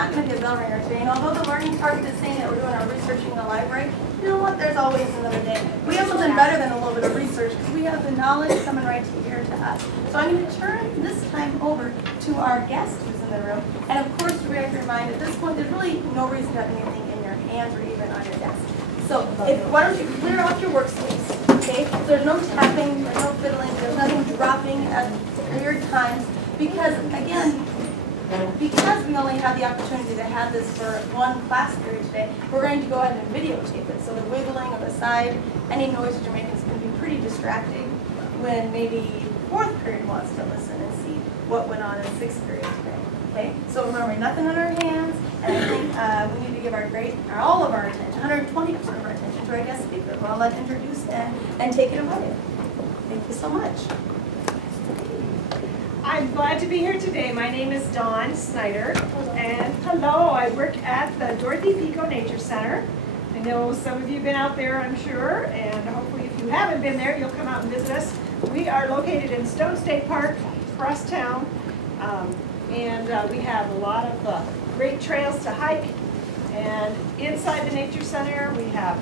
not going to be a bell ringer today. And although the learning target is saying that we're doing our researching in the library, you know what? There's always another day. We have something better than a little bit of research because we have the knowledge coming right here to us. So I'm going to turn this time over to our guest who's in the room. And of course, we have to remind at this point, there's really no reason to have anything in your hands or even on your desk. So why don't you clear off your workspace, okay? So there's no tapping, there's no fiddling, there's nothing dropping at weird times. Because, again, because we only have the opportunity to have this for one class period today, we're going to go ahead and videotape it. So the wiggling of the side, any noise that you're making is going to be pretty distracting when maybe fourth period wants to listen and see what went on in sixth period today. Okay? So remember, nothing on our hands, and I think we need to give all of our attention, 120% of our attention to our guest speaker, who I'll let introduce and take it away. Thank you so much. I'm glad to be here today. My name is Dawn Snyder, and hello, I work at the Dorthy Pecaut Nature Center. I know some of you have been out there, I'm sure, and hopefully if you haven't been there, you'll come out and visit us. We are located in Stone State Park, across town, and we have a lot of great trails to hike. And inside the Nature Center, we have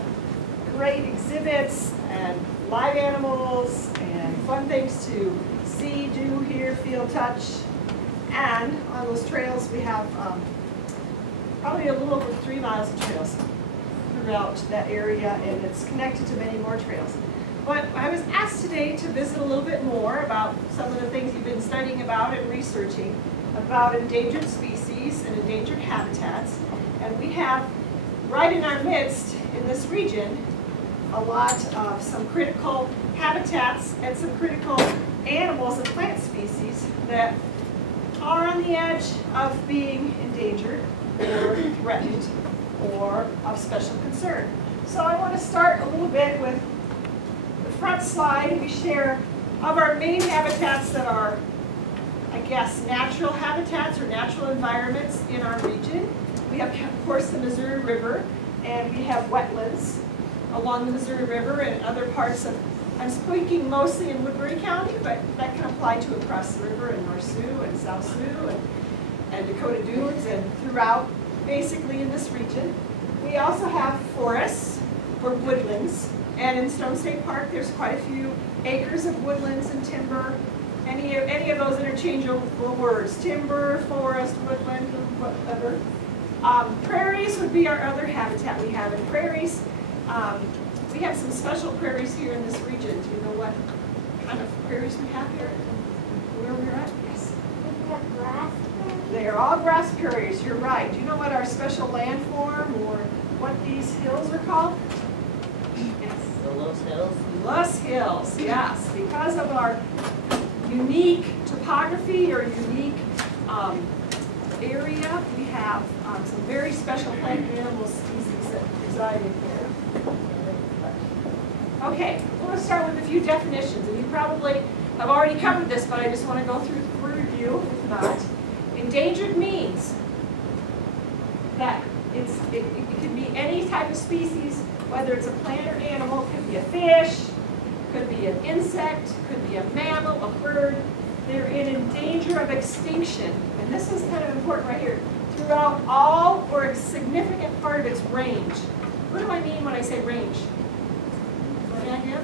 great exhibits and live animals and fun things to see, do, hear, feel, touch. And on those trails we have probably a little over 3 miles of trails throughout that area, and it's connected to many more trails. But I was asked today to visit a little bit more about some of the things you've been studying about and researching about endangered species and endangered habitats. And we have right in our midst in this region a lot of some critical habitats and some critical animals and plant species that are on the edge of being endangered or threatened or of special concern. So I want to start a little bit with the front slide. We share of our main habitats that are, I guess, natural habitats or natural environments in our region. We have, of course, the Missouri River, and we have wetlands along the Missouri River and other parts of, I'm speaking mostly in Woodbury County, but that can apply to across the river in North Sioux and South Sioux and Dakota Dunes and throughout, basically in this region. We also have forests or woodlands, and in Stone State Park there's quite a few acres of woodlands and timber. Any of those interchangeable words, timber, forest, woodland, whatever. Prairies would be our other habitat we have. In prairies, we have some special prairies here in this region. Do you know what kind of prairies we have here? Where we're at? Yes. We have grass prairies. They are all grass prairies, you're right. Do you know what our special landform or what these hills are called? Yes. The Los Hills? Los Hills, yes. Because of our unique topography or unique area, we have some very special plant and animal species that reside in here. Okay, we're going to start with a few definitions, and you probably have already covered this, but I just want to go through for review, if not. Endangered means that it can be any type of species, whether it's a plant or animal. It could be a fish, could be an insect, could be a mammal, a bird. They're in danger of extinction, and this is kind of important right here, throughout all or a significant part of its range. What do I mean when I say range? Any idea?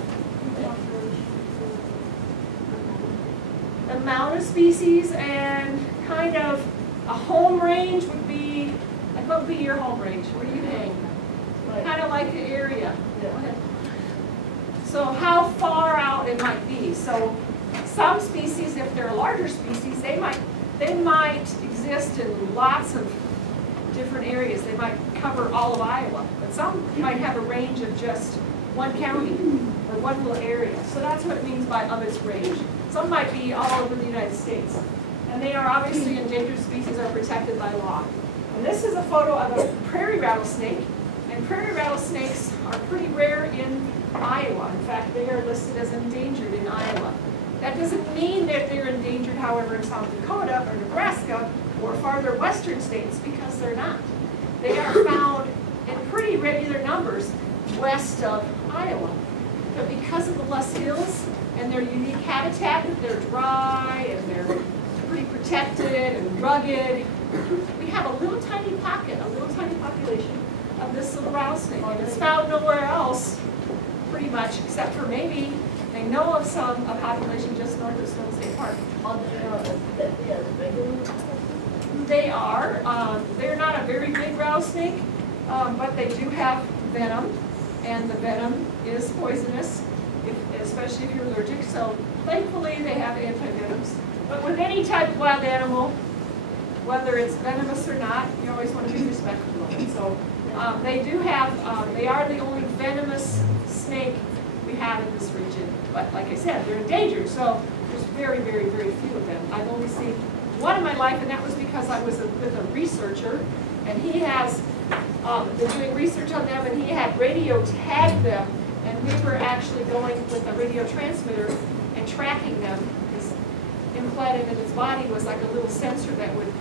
Amount of species, and kind of a home range would be, like what would be your home range? Where do you hang? Kind of like the area. Go ahead. So how far out it might be. So some species, if they're a larger species, they might exist in lots of different areas. They might cover all of Iowa, but some might have a range of just one county or one little area. So that's what it means by of its range. Some might be all over the United States. And they are obviously endangered species, are protected by law. And this is a photo of a prairie rattlesnake. And prairie rattlesnakes are pretty rare in Iowa. In fact, they are listed as endangered in Iowa. That doesn't mean that they're endangered, however, in South Dakota or Nebraska or farther western states, because they're not. They are found in pretty regular numbers west of Iowa. But because of the Los Hills and their unique habitat, that they're dry and they're pretty protected and rugged, we have a little tiny this little rattlesnake, and it's found nowhere else, pretty much, except for maybe they know of a population just north of Stone State Park. They are. They're not a very big rattlesnake, but they do have venom, and the venom is poisonous, especially if you're allergic. So thankfully they have antivenoms. But with any type of wild animal, whether it's venomous or not, you always want to be respectful of it. So they do have, they are the only venomous snake we have in this region. But like I said, they're endangered, so there's very, very, very few of them. I've only seen one in my life, and that was because I was with a researcher, and he has been doing research on them, and he had radio tagged them, and we were actually going with a radio transmitter and tracking them. Because implanted in its body was like a little sensor that would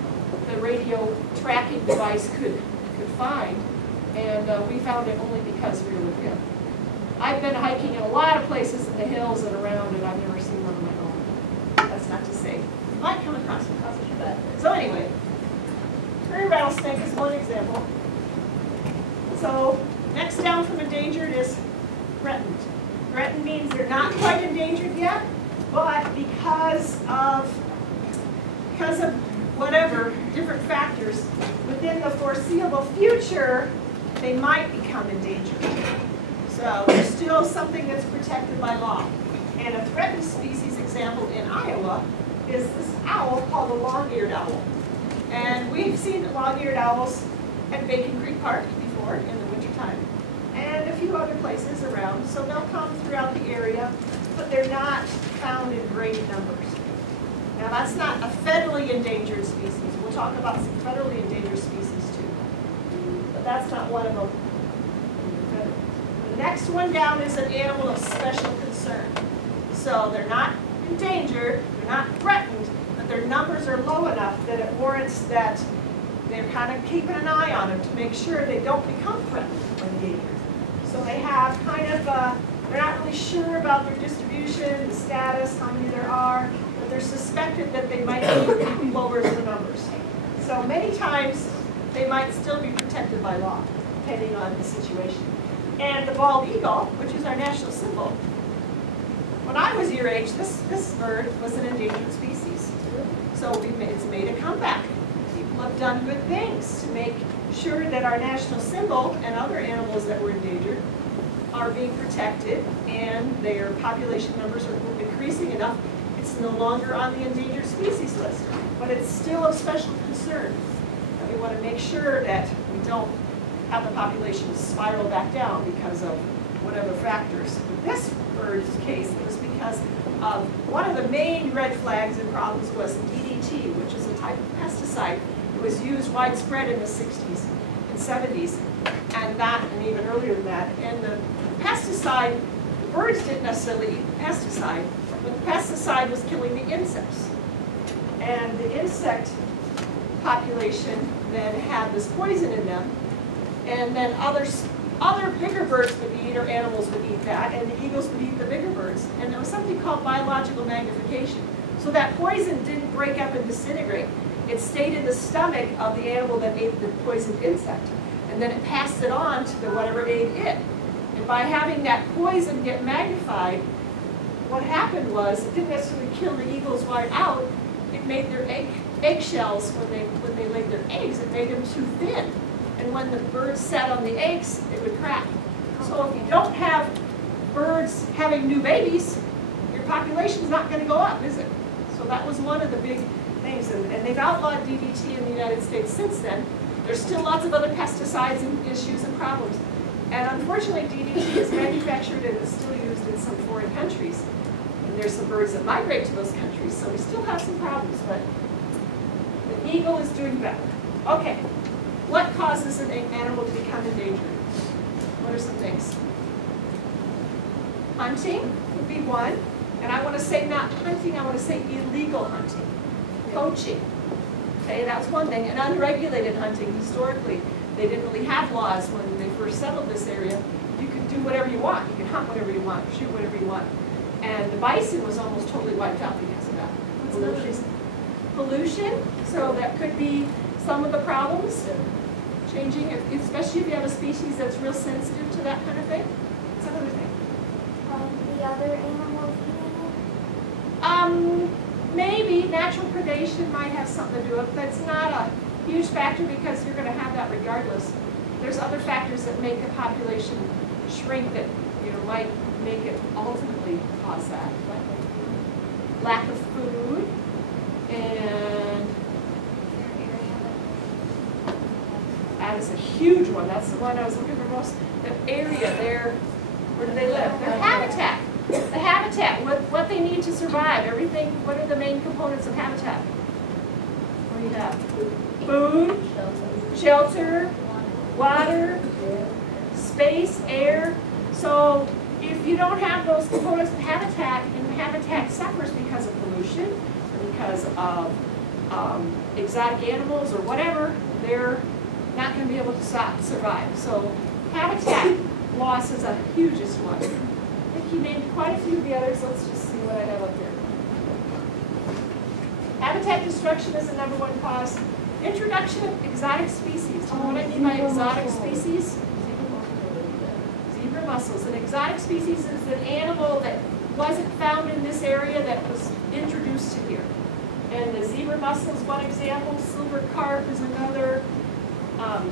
the radio tracking device could find, and we found it only because we were with him. I've been hiking in a lot of places in the hills and around, and I've never seen one on my own. That's not to say you might come across one. So anyway, prairie rattlesnake is one example. So next down from endangered is threatened. Threatened means they're not quite endangered yet, but because of whatever different factors within the foreseeable future, they might become endangered. So there's still something that's protected by law. And a threatened species example in Iowa is this owl called the long-eared owl. And we've seen long-eared owls at Bacon Creek Park before in the wintertime, and a few other places around. So they'll come throughout the area, but they're not found in great numbers. Now that's not a federally endangered species. We'll talk about some federally endangered species too. But that's not one of them. The next one down is an animal of special concern. So they're not endangered, they're not threatened, but their numbers are low enough that it warrants that they're kind of keeping an eye on them to make sure they don't become threatened or endangered. So they have kind of, they're not really sure about their distribution, the status, how many there are, but they're suspected that they might be lowers the numbers. So many times they might still be protected by law, depending on the situation. And the bald eagle, which is our national symbol, when I was your age, this bird was an endangered species. So it's made a comeback. People have done good things to make sure that our national symbol and other animals that were endangered are being protected, and their population numbers are increasing enough. It's no longer on the endangered species list, but it's still of special concern. And we want to make sure that we don't have the population spiral back down because of whatever factors. In this bird's case, it was because of one of the main red flags and problems was DDT, which is a type of pesticide that was used widespread in the 60s and 70s, and even earlier than that. And the pesticide, the birds didn't necessarily eat the pesticide, but the pesticide was killing the insects. And the insect population then had this poison in them, and then other bigger birds would eat, or animals would eat that, and the eagles would eat the bigger birds. And there was something called biological magnification. So that poison didn't break up and disintegrate. It stayed in the stomach of the animal that ate the poisoned insect. And then it passed it on to whatever ate it. And by having that poison get magnified, what happened was, it didn't necessarily kill the eagles right out, it made their eggshells, when they laid their eggs, it made them too thin. And when the birds sat on the eggs, it would crack. So if you don't have birds having new babies, your population's not going to go up, is it? So that was one of the big things. And they've outlawed DDT in the United States since then. There's still lots of other pesticides and issues and problems. And unfortunately, DDT is manufactured and is still used in some foreign countries. And there's some birds that migrate to those countries, so we still have some problems, but the eagle is doing better. Okay. What causes an animal to become endangered? What are some things? Hunting would be one. And I want to say not hunting, I want to say illegal hunting. Poaching. Okay, that's one thing. And unregulated hunting, historically, they didn't really have laws when they first settled this area. You could do whatever you want. You could hunt whatever you want, shoot whatever you want. And the bison was almost totally wiped out because of that. What's another reason? Pollution. So that could be some of the problems. changing, especially if you have a species that's real sensitive to that kind of thing? What's another thing? The other animals eating Maybe natural predation might have something to do with it. That's not a huge factor because you're going to have that regardless. There's other factors that make the population shrink that might make it ultimately cause that. Lack of food and that is a huge one. That's the one I was looking for most. The area there, where do they live? Their habitat. The habitat, what they need to survive, everything, what are the main components of habitat? What do you have? Food, shelter, water, space, air. So if you don't have those components of habitat, and the habitat suffers because of pollution, or because of exotic animals or whatever, they're not going to be able to survive. So habitat loss is a hugest one. I think he named quite a few of the others. Let's just see what I have up there. Habitat destruction is the #1 cause. Introduction of exotic species. Do you know what I mean by exotic species? Zebra mussels. An exotic species is an animal that wasn't found in this area that was introduced to here. And the zebra mussel is one example. Silver carp is another. An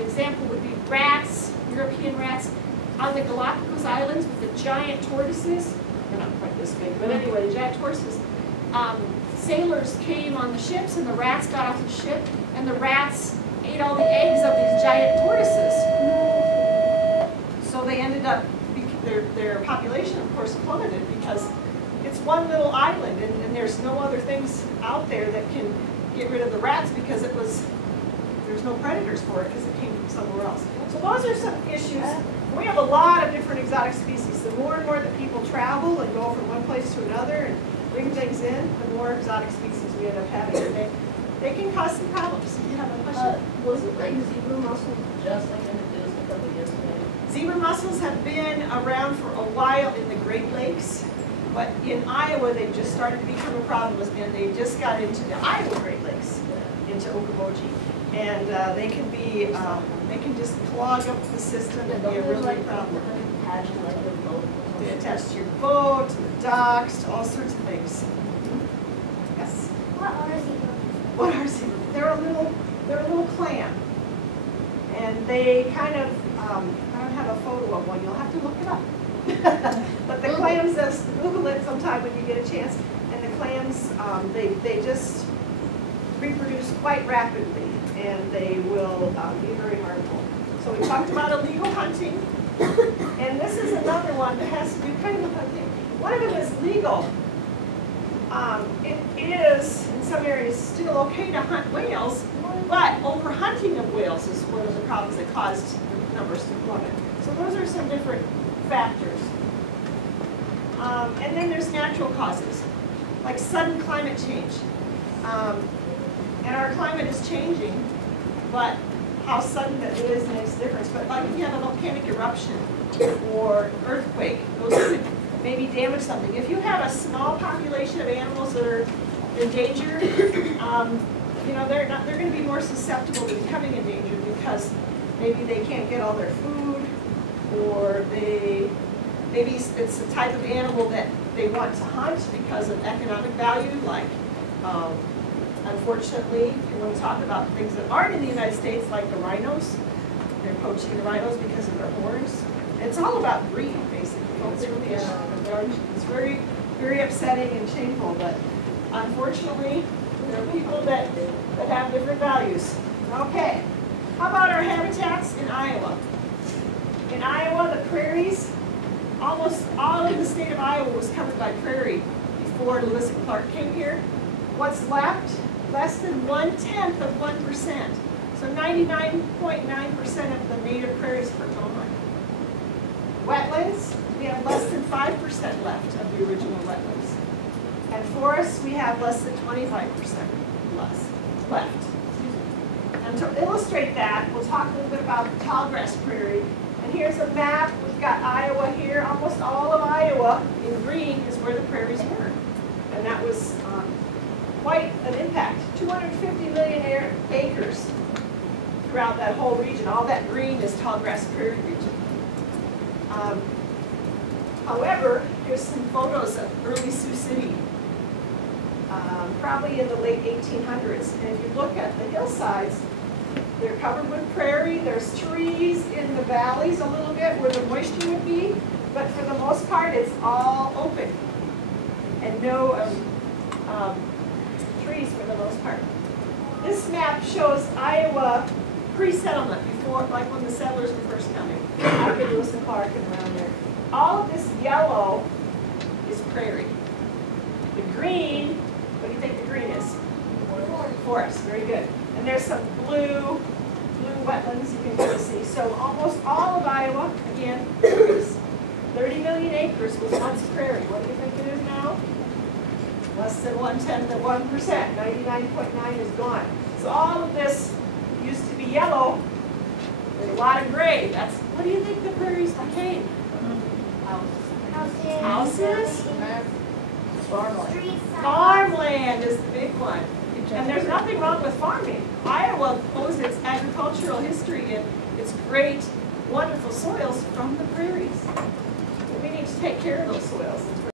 example would be rats, European rats. On the Galapagos Islands with the giant tortoises, they're not quite this big, but anyway, the giant tortoises, sailors came on the ships and the rats got off the ship and the rats ate all the eggs of these giant tortoises. So they ended up, their population of course plummeted because it's one little island and there's no other things out there that can get rid of the rats because there's no predators for it because it came from somewhere else. So those are some issues. We have a lot of different exotic species. The more and more that people travel and go from one place to another and bring things in, the more exotic species we end up having. And they can cause some problems. You have a question? Wasn't like zebra mussels just like introduced a couple years ago? Zebra mussels have been around for a while in the Great Lakes, but in Iowa they just started to become a problem, and they just got into the Iowa Great Lakes, into Okoboji. And they can just clog up the system and be a real big problem. They attach to your boat, to the docks, to all sorts of things. Yes? What are zebras? What are zebras? They're a little clam. And they kind of, I don't have a photo of one, you'll have to look it up. But the clams, just Google it sometime when you get a chance. And the clams, they just reproduce quite rapidly. And they will be very harmful. So we talked about illegal hunting, and this is another one that has to do kind of with hunting. One of them is legal. It is, in some areas, still okay to hunt whales, but overhunting of whales is one of the problems that caused the numbers to plummet. So those are some different factors. And then there's natural causes, like sudden climate change. And our climate is changing, but how sudden that is makes a difference. But like if you have a volcanic eruption or earthquake, those could maybe damage something. If you have a small population of animals that are endangered, they're going to be more susceptible to becoming endangered because maybe they can't get all their food, or maybe it's the type of animal that they want to hunt because of economic value, like. Unfortunately, if you want to talk about things that aren't in the United States, like the rhinos, they're poaching the rhinos because of their horns. It's all about greed, basically. It's really it's very, very upsetting and shameful, but unfortunately, there are people that have different values. Okay, how about our habitats in Iowa? In Iowa, the prairies, almost all of the state of Iowa was covered by prairie before Lewis and Clark came here. What's left? Less than 1/10 of 1%. So 99.9% of the native prairies are gone. Wetlands, we have less than 5% left of the original wetlands. And forests, we have less than 25% left. And to illustrate that, we'll talk a little bit about the tallgrass prairie. And here's a map. We've got Iowa here. Almost all of Iowa in green is where the prairies were. And that was quite an impact. 250 million acres throughout that whole region. All that green is tall grass prairie region. However, here's some photos of early Sioux City, probably in the late 1800s. And if you look at the hillsides, they're covered with prairie. There's trees in the valleys a little bit where the moisture would be, but for the most part, it's all open and no trees for the most part. This map shows Iowa pre-settlement, before, like when the settlers were first coming, after Lewis and Clark and around there. All of this yellow is prairie. The green, what do you think the green is? Forest, very good. And there's some blue wetlands you can really see. So almost all of Iowa, again, prairies. 30 million acres was once prairie. What do you think it is now? Less than 1/10 of 1%. 99.9 is gone. So all of this used to be yellow. There's a lot of gray. That's, what do you think the prairies became? Houses? Streets. Farmland is the big one. And there's nothing wrong with farming. Iowa owes its agricultural history and its great, wonderful soils from the prairies. We need to take care of those soils.